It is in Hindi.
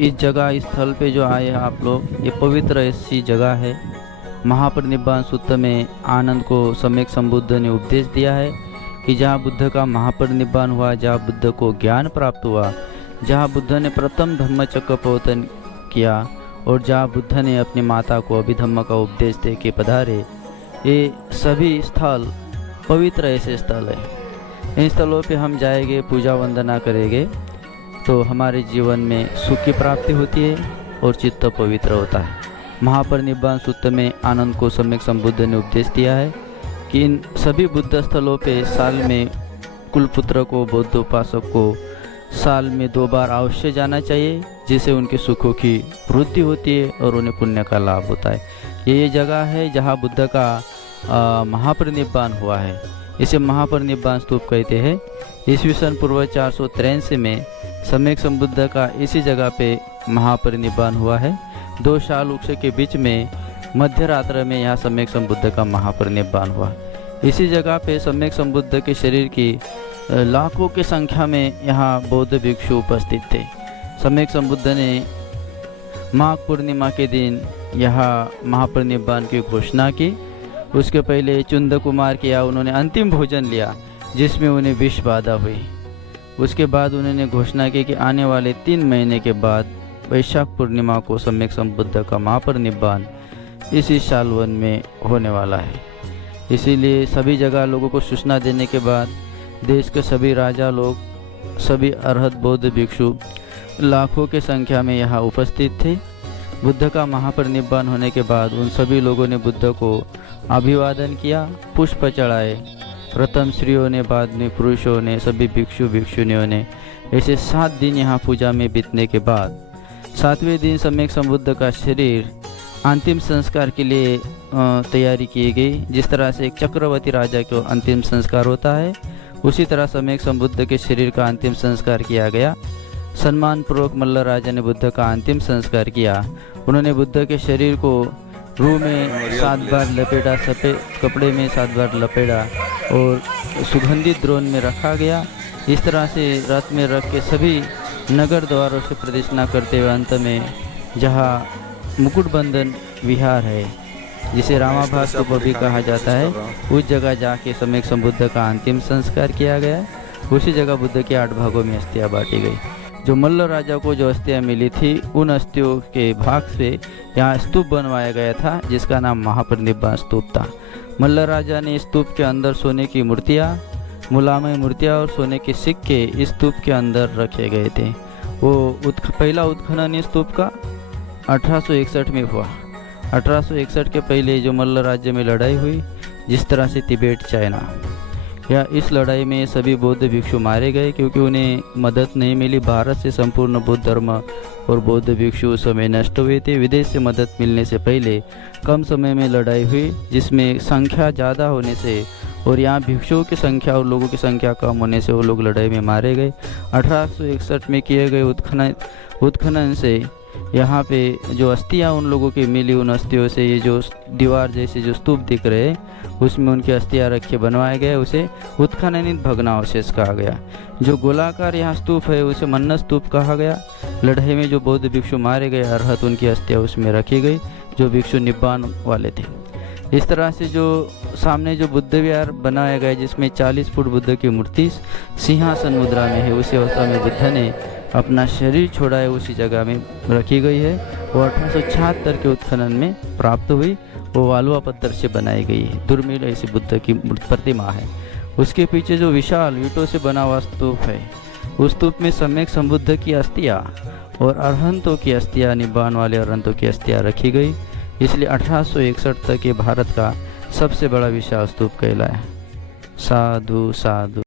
इस जगह इस स्थल पे जो आए आप लोग, ये पवित्र ऐसी जगह है। महापरिनिब्बाण सूत्र में आनंद को सम्यक संबुद्ध ने उपदेश दिया है कि जहाँ बुद्ध का महापरिनिब्बाण हुआ, जहाँ बुद्ध को ज्ञान प्राप्त हुआ, जहाँ बुद्ध ने प्रथम धम्मचक्र प्रवर्तन किया और जहाँ बुद्ध ने अपनी माता को अभिधम्म का उपदेश दे के पधारे, ये सभी स्थल पवित्र ऐसे स्थल है। इन स्थलों पे हम जाएंगे, पूजा वंदना करेंगे तो हमारे जीवन में सुख की प्राप्ति होती है और चित्त पवित्र होता है। महापरिनिब्बाण सूत्र में आनंद को सम्यक संबुद्ध ने उपदेश दिया है कि इन सभी बुद्ध स्थलों पे साल में कुलपुत्र को, बौद्ध उपासक को साल में 2 बार अवश्य जाना चाहिए, जिससे उनके सुखों की वृद्धि होती है और उन्हें पुण्य का लाभ होता है। ये जगह है जहाँ बुद्ध का महापरिनिब्बाण हुआ है। इसे महापरिनिब्बाण स्तूप कहते हैं। ईस्वी सन पूर्व 483 में सम्यक संबुद्ध का इसी जगह पे महापरिनिब्बाण हुआ है। 2 शाल वृक्ष के बीच में मध्य रात्र में यहाँ सम्यक संबुद्ध का महापरिनिब्बाण हुआ। इसी जगह पे सम्यक संबुद्ध के शरीर की लाखों की संख्या में यहाँ बौद्ध भिक्षु उपस्थित थे। सम्यक संबुद्ध ने माघ पूर्णिमा के दिन यहाँ महापरिनिब्बाण की घोषणा की। उसके पहले चुंद कुमार के यहाँ उन्होंने अंतिम भोजन लिया, जिसमें उन्हें विष बाधा हुई। उसके बाद उन्होंने घोषणा की कि आने वाले 3 महीने के बाद वैशाख पूर्णिमा को सम्यक संबुद्ध का महापरिनिब्बाण इसी शालवन में होने वाला है। इसीलिए सभी जगह लोगों को सूचना देने के बाद देश के सभी राजा लोग, सभी अरहत बौद्ध भिक्षु लाखों की संख्या में यहाँ उपस्थित थे। बुद्ध का महापरिनिब्बाण होने के बाद उन सभी लोगों ने बुद्ध को अभिवादन किया, पुष्प चढ़ाए। प्रथम स्त्रियों ने, बाद में पुरुषों ने, सभी भिक्षु भिक्षुनियों ने। ऐसे 7 दिन यहाँ पूजा में बीतने के बाद 7वें दिन सम्यक संबुद्ध का शरीर अंतिम संस्कार के लिए तैयारी की गई। जिस तरह से एक चक्रवर्ती राजा को अंतिम संस्कार होता है, उसी तरह सम्यक संबुद्ध के शरीर का अंतिम संस्कार किया गया। सम्मान पूर्वक मल्ल राजा ने बुद्ध का अंतिम संस्कार किया। उन्होंने बुद्ध के शरीर को रूह में 7 बार लपेटा, सफ़ेद कपड़े में 7 बार लपेटा और सुगंधित द्रोण में रखा गया। इस तरह से रथ में रख के सभी नगर द्वारों से प्रदक्षिणा करते हुए अंत में जहाँ मुकुटबंधन विहार है, जिसे रामाभाग स्तूप भी कहा जाता है, उस जगह जाके सम्यक संबुद्ध का अंतिम संस्कार किया गया। उसी जगह बुद्ध के 8 भागों में अस्थियाँ बांटी गई। जो मल्ल राजा को जो अस्थियाँ मिली थी, उन अस्थियों के भाग से यहाँ स्तूप बनवाया गया था, जिसका नाम महापरिनिब्बाण स्तूप था। मल्ल राजा ने इस स्तूप के अंदर सोने की मूर्तियाँ, मुलामय मूर्तियाँ और सोने के सिक्के इस स्तूप के अंदर रखे गए थे। वो पहला उत्खनन इस स्तूप का 1861 में हुआ। 1861 के पहले जो मल्ल राज्य में लड़ाई हुई, जिस तरह से तिब्बत चाइना, या इस लड़ाई में सभी बौद्ध भिक्षु मारे गए, क्योंकि उन्हें मदद नहीं मिली। भारत से संपूर्ण बौद्ध धर्म और बौद्ध भिक्षु उस समय नष्ट हुए थे। विदेश से मदद मिलने से पहले कम समय में लड़ाई हुई, जिसमें संख्या ज़्यादा होने से और यहाँ भिक्षुओं की संख्या और लोगों की संख्या कम होने से वो लोग लड़ाई में मारे गए। 1861 में किए गए उत्खनन से यहाँ पे जो अस्थियाँ उन लोगों की मिली, उन अस्थियों से ये जो दीवार जैसे जो स्तूप दिख रहे हैं, उसमें उनकी अस्थियाँ रख के बनवाया गया। उसे उत्खननित भग्नावशेष कहा गया। जो गोलाकार यहाँ स्तूप है, उसे मन्नत स्तूप कहा गया। लड़ाई में जो बौद्ध भिक्षु मारे गए अरहत, उनकी अस्थियाँ उसमें रखी गई, जो भिक्षु निब्बान वाले थे। इस तरह से जो सामने जो बुद्ध विहार बनाया गया, जिसमें 40 फुट बुद्ध की मूर्ति सिंहासन मुद्रा में है, उसी अवस्था में बुद्ध ने अपना शरीर छोड़ा है, उसी जगह में रखी गई है। वो 1876 के उत्खनन में प्राप्त हुई। वो वालुआ पत्थर से बनाई गई है। दुर्मिल ऐसी बुद्ध की प्रतिमा है। उसके पीछे जो विशाल ईंटों से बना हुआ स्तूप है, उस स्तूप में सम्यक संबुद्ध की अस्थियाँ और अरहंतों की अस्थियाँ, निब्बान वाले अरहंतों की अस्थियाँ रखी गई। इसलिए 1861 तक ये भारत का सबसे बड़ा विशाल स्तूप कहलाया। साधु साधु।